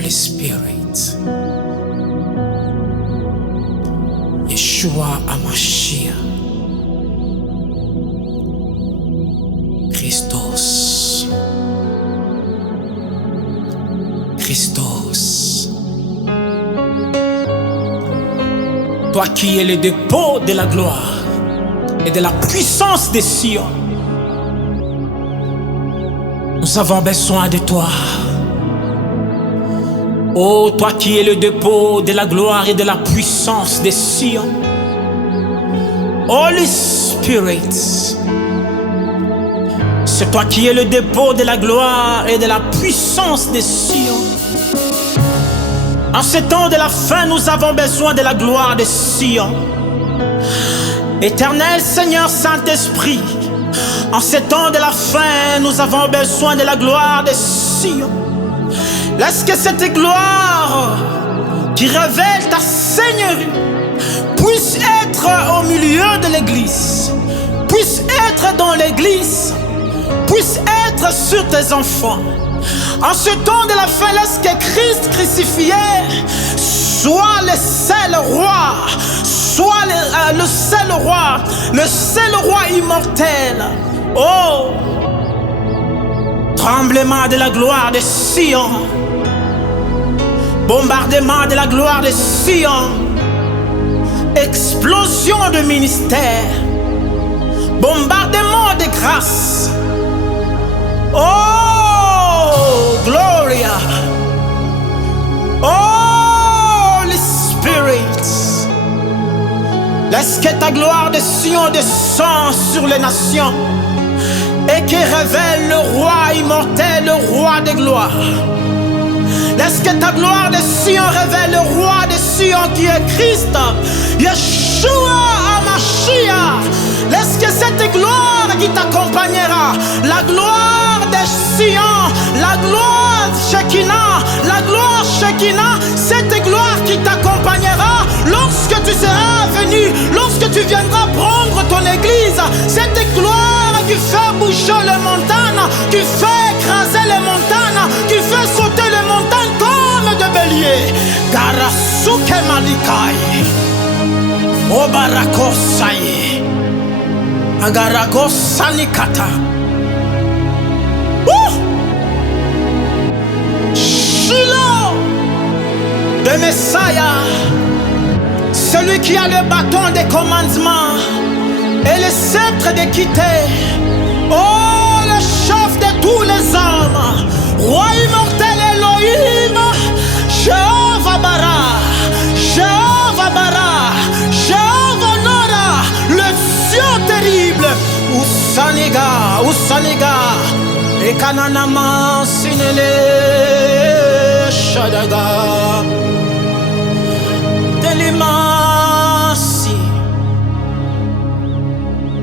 Holy Spirit, Yeshua HaMashiach, Christos, toi qui es le dépôt de la gloire et de la puissance des Sion, nous avons besoin de toi. Oh, toi qui es le dépôt de la gloire et de la puissance des Sion, Holy Spirit, c'est toi qui es le dépôt de la gloire et de la puissance des Sion. En ce temps de la fin, nous avons besoin de la gloire de Sion. Éternel Seigneur Saint-Esprit, en ce temps de la fin, nous avons besoin de la gloire de Sion. Laisse que cette gloire qui révèle ta Seigneurie puisse être au milieu de l'église, puisse être dans l'église, puisse être sur tes enfants. En ce temps de la fin, laisse que Christ crucifié soit le seul roi, soit le seul roi immortel. Oh, tremblement de la gloire de Sion, bombardement de la gloire de Sion, explosion de ministère, bombardement de grâce. Oh, Gloria. Holy Spirit, laisse que ta gloire de Sion descende sur les nations et qui révèle le roi immortel, le roi de gloire. Laisse que ta gloire de Sion révèle le roi de Sion qui est Christ, Yeshua HaMashiach. Laisse que cette gloire qui t'accompagnera, la gloire de Sion, la gloire Shekinah, la gloire Shekinah, cette gloire qui t'accompagnera lorsque tu seras venu, lorsque tu viendras prendre ton église, cette gloire qui fait bouger les montagnes, qui fait écraser les montagnes, qui fait sauter les montagnes comme des béliers. Garasuke Malikai, Obarakosai, Agaragosanikata. Shiloh de Messiah, celui qui a le bâton des commandements et le sceptre d'équité. Oh, le chef de tous les hommes, roi immortel Elohim, Jéhovah Bara, Jéhovah Bara, Jéhovah Nora, le Dieu terrible, Usaniga, Usaniga, et Kananama Sinele Shadaga, Delimasi.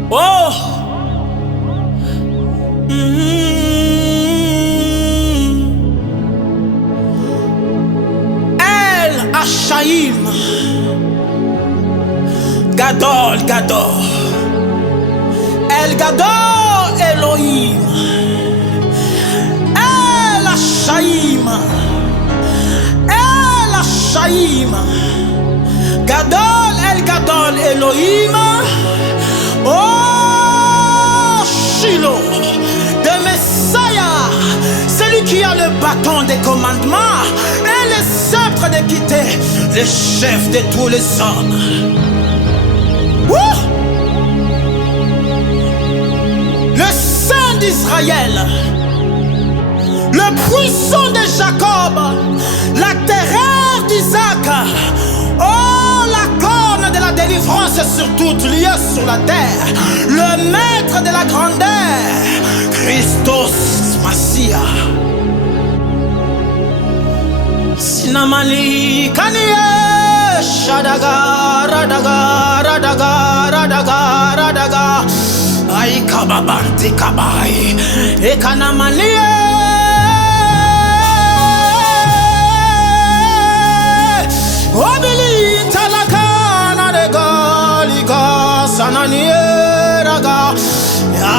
Oh, El Hashaim, Gadol, Gadol, El Gadol Elohim, El Hashaim, El Hashaim, Gadol, El Gadol Elohim. Oh, Shiloh de Messiah, celui qui a le bâton des commandements et le sceptre d'équité, le chef de tous les hommes. Le Saint d'Israël, le puissant de Jacob, la terreur d'Isaac. Oh, la corne de la délivrance sur toute lieu sur la terre, le maître de la grandeur, Christos Massia. Sinamani Kanye Shadaga Radaga Radaga Radaga Radaga Aikababanti Kabai Ekanamani. Obili talakana de galiga sananieraga ya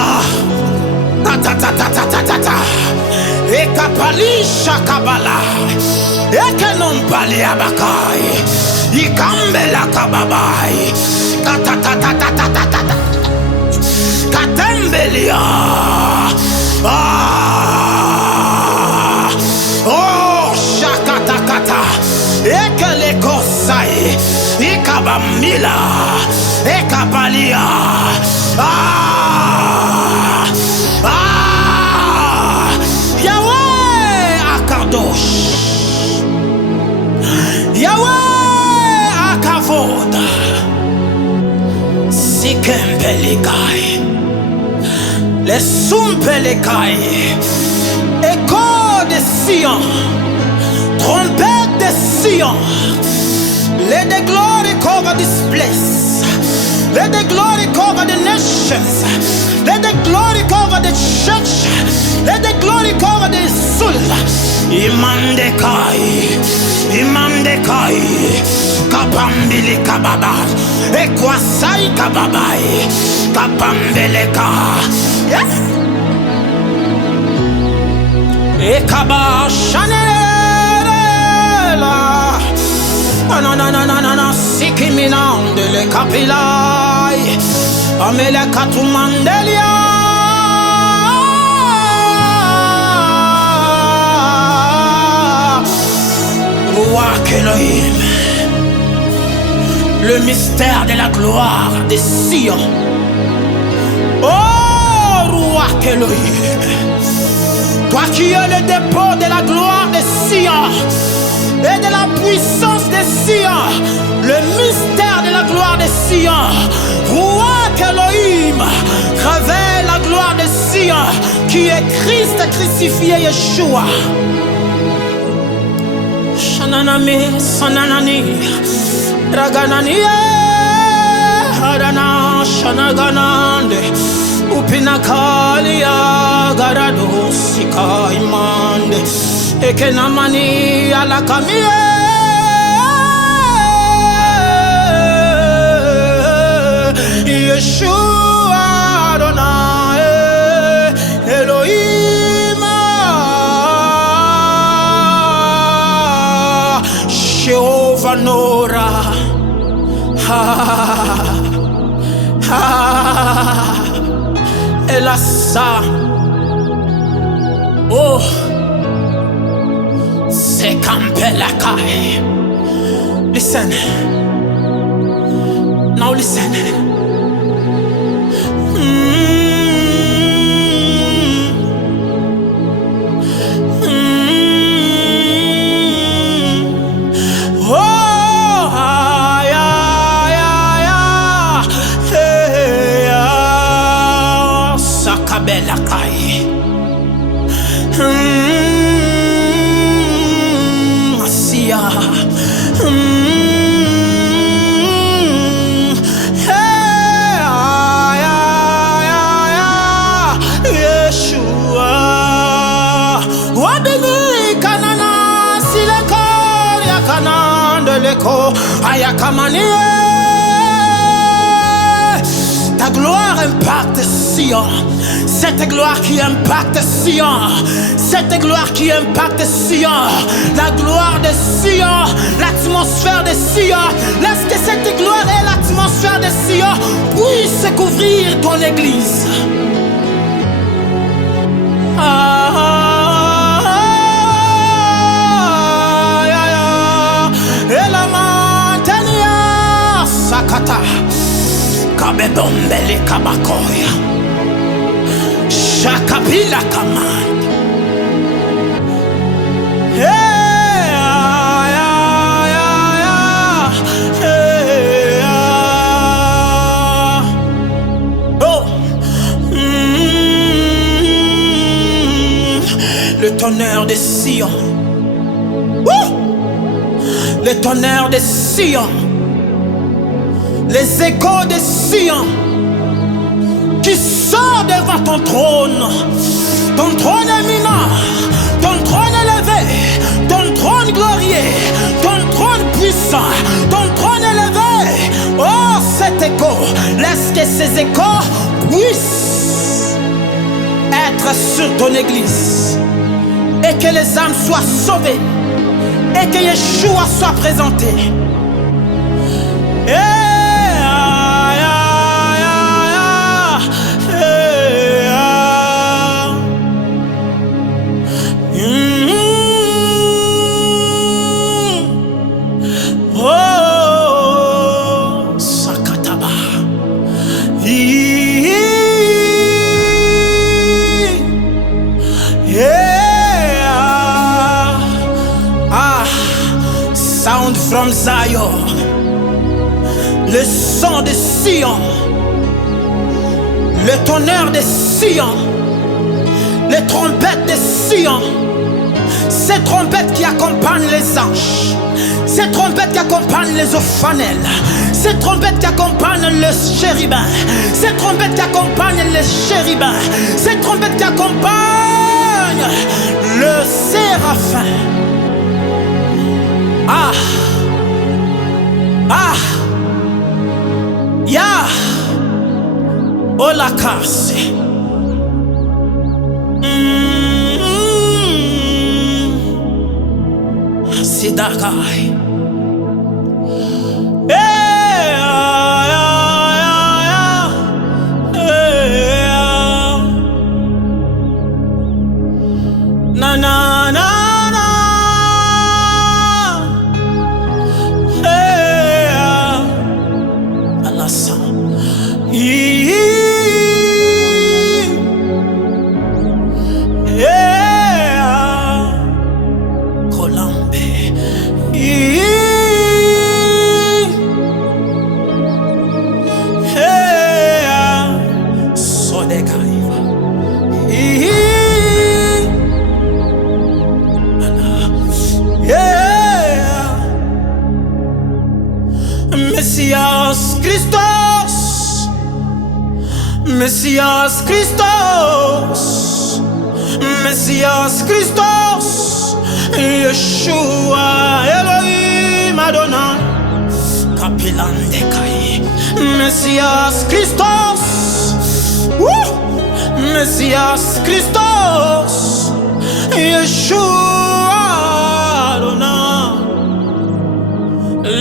ta ta ta ta ta ta ta ta ekapalisha kabala et que non pali abakai, ikambela kababai, katatatatatatatata, katembelia, oh shakatakata, et que les kosai, ikabamila, ekabalia, Yahweh Akadosh, Yahweh Akavoda, Sikempelikai, les Sumpelikai, écho de Sion, trompette de Sion, let the glory cover this place, let the glory cover the nations, let the glory cover the church, let the glory cover the soul. Imandekai, Imandekai, Kapambili Kababa, Ekwasai Kababai, Kapambeleka, Ekaba Chanela, Ananana, Sikiminan de le Kapilai, Amele Katumandelia. Elohim, le mystère de la gloire de Sion. Oh, roi Elohim, toi qui es le dépôt de la gloire de Sion et de la puissance de Sion, le mystère de la gloire de Sion, roi Elohim, révèle la gloire de Sion qui est Christ crucifié Yeshua. Shananami, Sananani, Raganani, Harana, Shanaganande, Upinakalia, Garado, Sikaimande, Ekenamani, Alakamie, Yeshua, Adonai, Elohim. Jehovah Nora, Elassa, oh, c'est Kampelakai. Listen, now listen. Asia, Yeshua, Wabini Kanana, Silekor, Yakanan de l'Eko, Ayakamani. Ta gloire impacte Sion. Cette gloire qui impacte Sion. Cette gloire qui impacte Sion. La gloire de Sion. L'atmosphère de Sion. Laisse que cette gloire et l'atmosphère de Sion puissent couvrir ton église. Et la montagne Sakata. Kabebombele Kabakoya. Shakapila Kamand. Oh. Le tonnerre de Sion. Le tonnerre de Sion. Les échos de Sion qui sort devant ton trône éminent, ton trône élevé, ton trône glorieux, ton trône puissant, ton trône élevé. Oh, cet écho, laisse que ces échos puissent être sur ton église et que les âmes soient sauvées, et que Yeshua soit présenté. Sound from Zion, le son de Sion, le tonnerre de Sion, les trompettes de Sion, ces trompettes qui accompagnent les anges, ces trompettes qui accompagnent les ophanels, ces trompettes qui accompagnent les chérubins, ces trompettes qui accompagnent les chérubins, ces trompettes qui accompagnent le séraphin. Ah, ah, ya, olakase, sidakai, na na na. Messias Christos, Messias Christos, Messias Christos, Yeshua Elohim Adonai, Kapilan Dekai, Messias Christos, Messias Christos, Yeshua Adonai.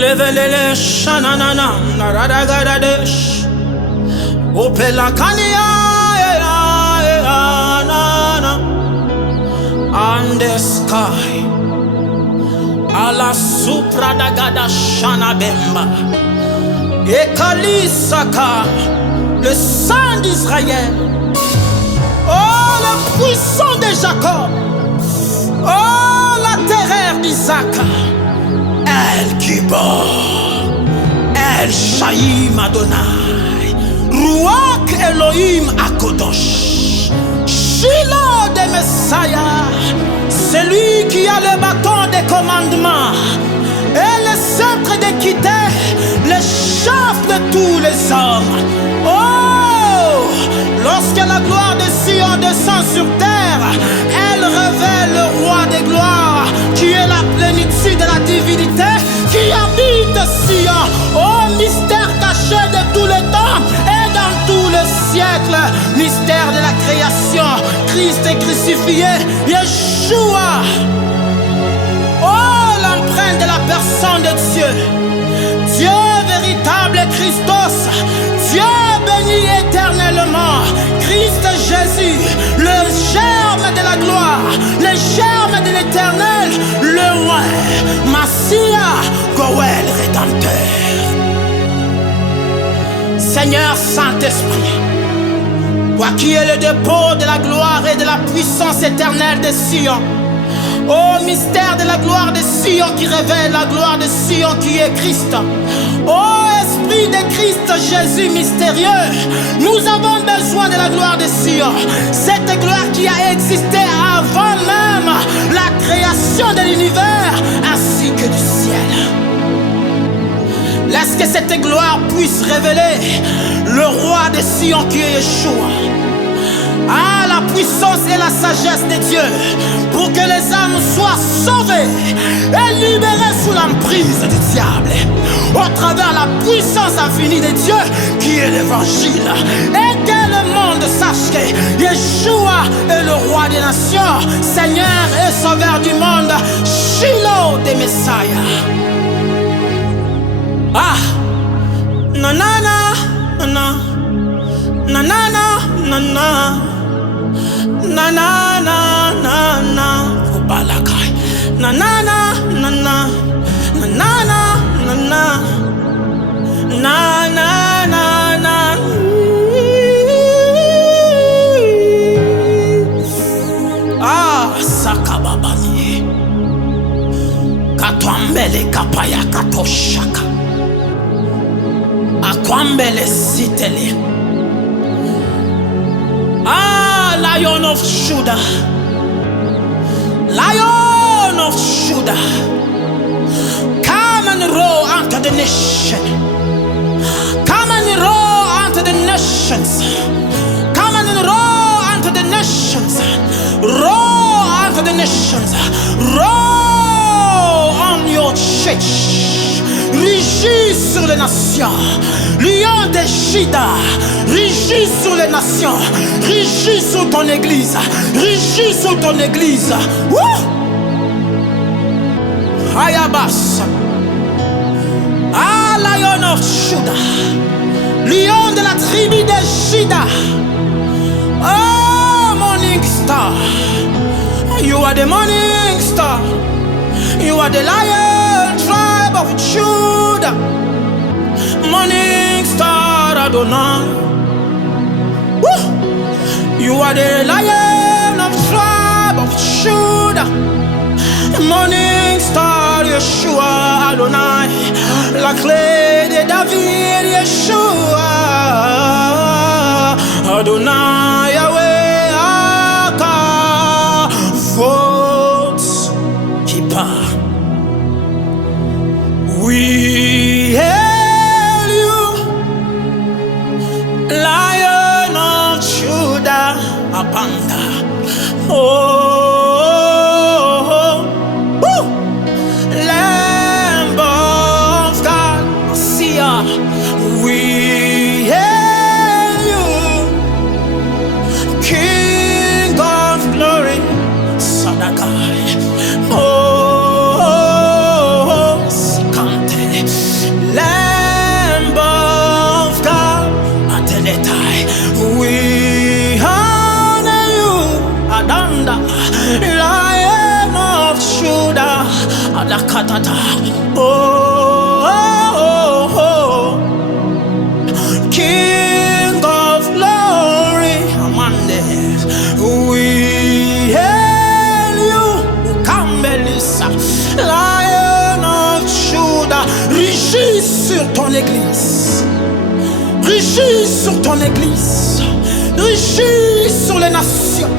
Levelele shananana naradagadadesh opelakania nana and the sky ala supradagada shanabemba ekalisaka le sang d'Israël, oh le puissant de Jacob, oh la terreur d'Isaac, El Gibor, El Shaim Adonai, Ruach Elohim Akodosh, Shiloh de Messiah, celui qui a le bâton des commandements et le sceptre d'équité, le chef de tous les hommes. Oh, lorsque la gloire de Sion descend sur terre, elle révèle le roi des gloires, qui est la plénitude de la divinité, qui habite Sion. Oh, mystère caché de tous les temps et dans tous les siècles, mystère de la création, Christ est crucifié, Yeshua. Oh, l'empreinte de la personne de Dieu, Dieu véritable Christos, Dieu béni éternellement, Christ Jésus, le germe de la gloire, le germe de l'éternel, le roi, Massia, Goël rédempteur. Seigneur Saint-Esprit, toi qui es le dépôt de la gloire et de la puissance éternelle de Sion, ô mystère de la gloire de Sion qui révèle la gloire de Sion qui est Christ, ô Esprit de Christ Jésus mystérieux, nous avons besoin de la gloire de Sion, cette gloire qui a existé avant même la création de l'univers ainsi que du ciel. Laisse que cette gloire puisse révéler le roi de Sion qui est Yeshua. Ah, la puissance et la sagesse de Dieu pour que les âmes soient sauvées et libérées sous l'emprise du diable au travers la puissance infinie de Dieu qui est l'évangile, et que le monde sache que Yeshua est le roi des nations, Seigneur et sauveur du monde, Shiloh de Messiah. Ah, nanana, nanana, nanana, nanana, nanana, nanana, Obalakai, nanana, nanana, nanana, nanana, nanana, ah, Sakababani, Katwambele kapaya katoshaka, Akwambele sitele. Ah, Lion of Judah, Lion of Judah, come and roll unto the nation. Come and roll unto the nations. Come and roll unto the nations. Roll unto the nations. Roll on your church. Régis sur les nations. Lion de Juda. Régis sur les nations. Régis sur ton église. Régis sur ton église. Woo! Hayabas. Ah, Lion of Judah. Lion de la tribu de Juda. Oh, morning star. You are the morning star. You are the lion tribe of Judah. Morning star Adonai. Woo! You are the lion of tribe of Judah. Morning star Yeshua Adonai. La clé de David Yeshua Adonai Yahweh Aka Vote Kippa. We hail you, Lion of Judah, Abanda. Oh, Lamb of God, Sia. We hail you, King of Glory, Sadakai. Oh, Lamb of God, Ateletai. We honor you, Adanda, Lion of Judah, Adakatata. Oh, oh, oh, King of Glory, Amande. We hail you, Kambelisa, Lion of Judah. Régis sur ton église. Régis sur ton église. Régis sur les nations.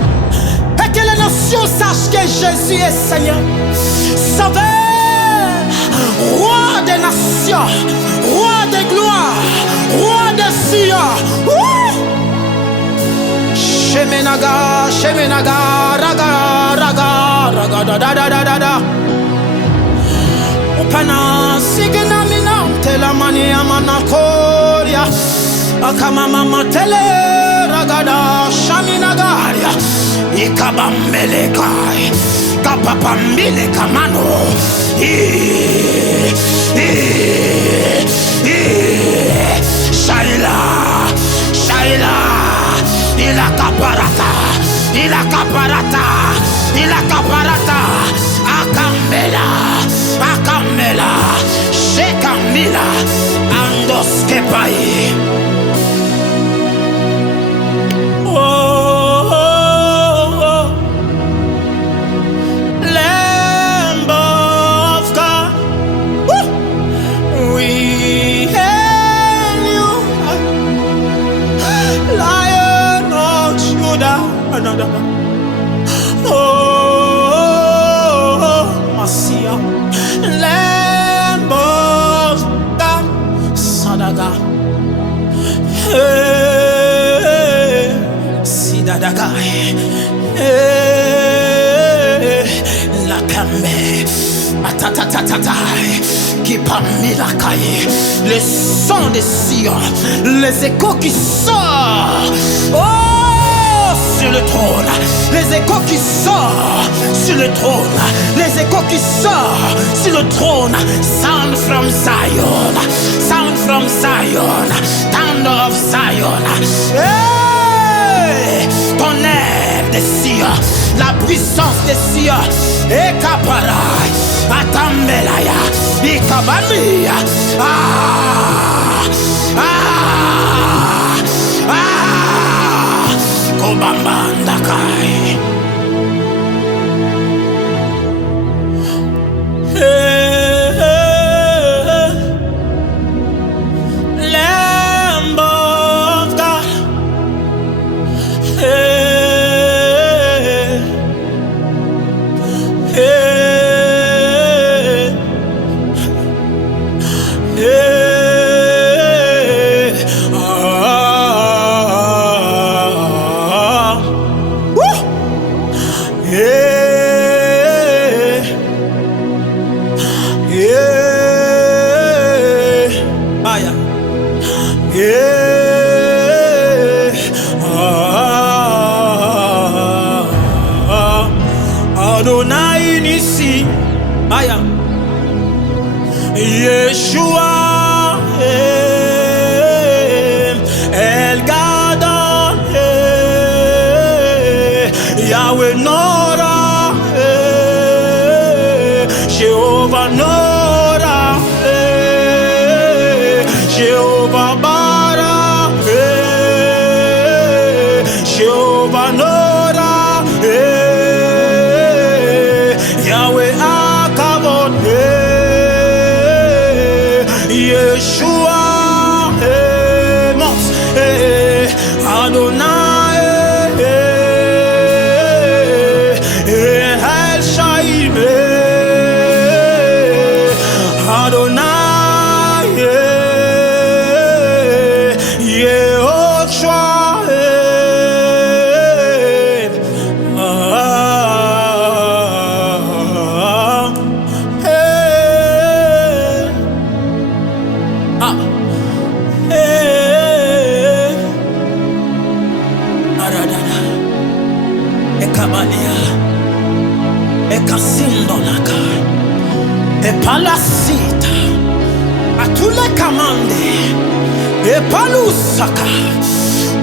Et que les nations sachent que Jésus est Seigneur. Sauveur, roi des nations, roi des gloires, roi des Sion. Shemenaga, Shemenaga, Raga, Raga, Raga, da da da da da da. Upana signa minante la mania manakoria. Akamama matele ragada shaminagaria. Ikabambele kai. Kapapambile kamano. Shaila, Shaila. Ila kaparata. Ila kaparata. Ila kaparata. Akambela. Akamela, Shekamila, Andoskepai. Oh, oh, oh, Lamb of God. Woo! We hail you, Lion of Judah. Oh, Messiah. Lamb of God, Sadaga. Hey, Sidada. La camé, qui parmi la caille, le son des sillons, les échos qui sortent. Oh, sur le trône, les échos qui sortent sur le trône, les échos qui sortent sur le trône. Sound from Zion, sound from Zion, thunder of Zion. Hey, tonnerre des Sion, la puissance des Sion. Et kapara, atambelaya, ikabamia. Kobambanda kai. Lamb of God. Adonai Nissi, Yeshua, El Gada, Yahweh Nora, Jehovah Nora, Jehovah Bara, Jehovah Nora, Yahweh Akavon, Yeshua, Mos, Adonai, El Shaim, Adonai, Yehoshua. Et par la cite, à tous les commandes, et par l'oussaka,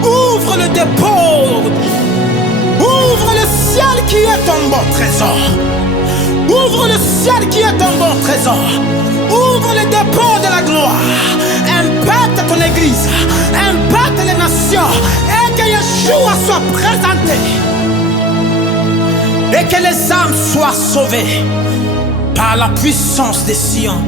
ouvre le dépôt, ouvre le ciel qui est ton bon trésor, ouvre le ciel qui est ton bon trésor, ouvre le dépôt de la gloire, impacte ton église, impacte les nations, et que Yeshua soit présenté. Et que les âmes soient sauvées par la puissance des Sion.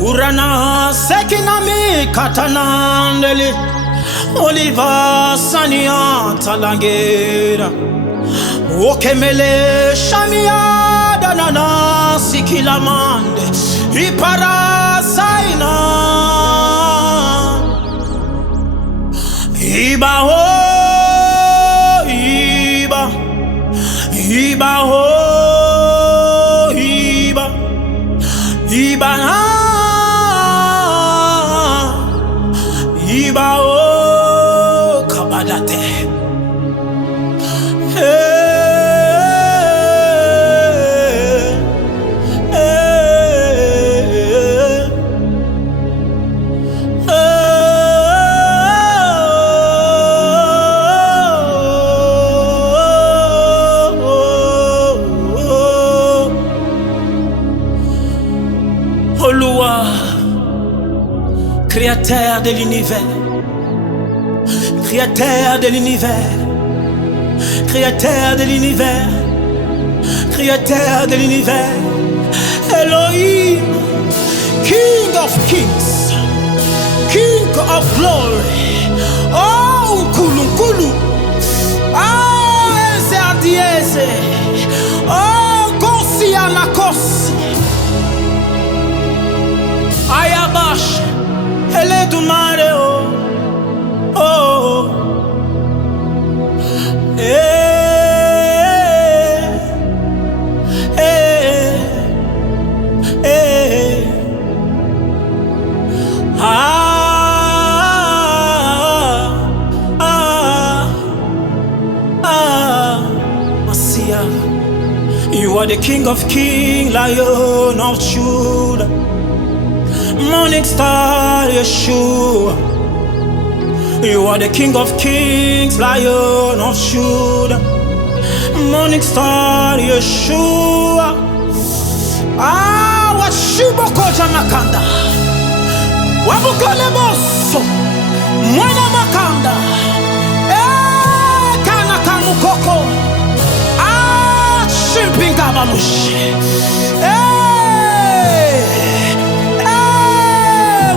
Urana sekinami katanandeli, Oliva sania talangera. Okemele shamia danana sikilamande ipara saina iba ho iba iba ho iba iba iba ho kabadate. Créateur de l'univers, créateur de l'univers, créateur de l'univers, créateur de l'univers, Elohim, King of Kings, King of Glory, oh Nkulu, Nkulu, ah. tumare oh oh Messiah, you are the King of Kings, Lion of Judah, Morning Star, Yeshua. You are the King of Kings, Lion of Judah, Morning Star, Yeshua. Washiboko Jamakanda, Wabukole Boso, Mwana Makanda, Kana Kamukoko, Shimpinga Bamushi,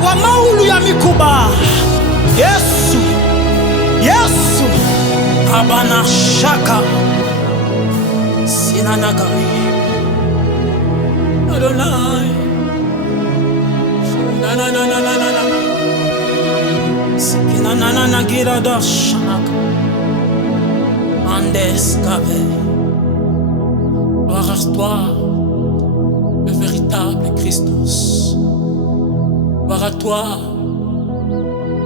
Wamaulu ya Mikuba, Yesu, Yesu, Abana Shaka, Sinanagai, Adonai, na Sinanana Girada Shanaka, Andes Kave. Gloire à toi, le véritable Christus. Gloire à toi,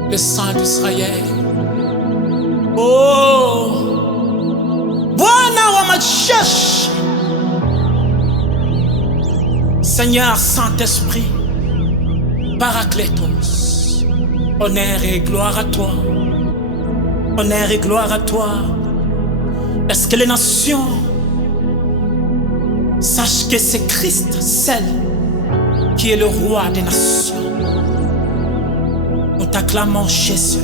le Saint d'Israël. Oh, Bwana wa majeshi, Seigneur Saint-Esprit, Paraclétos, honneur et gloire à toi. Honneur et gloire à toi. Est-ce que les nations sachent que c'est Christ, celle qui est le roi des nations? Nous t'acclamons Jésus.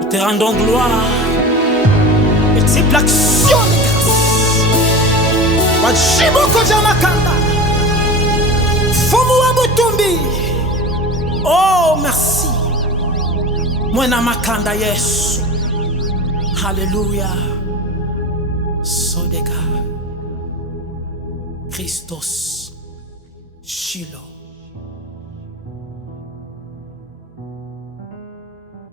Nous te rendons gloire. Multiple action de grâce. Wajiboko Jamakanda. Fumu Wabutumbi. Oh, merci. Mwana Makanda Yesu. Alléluia. Sodeka. Christos Shiloh.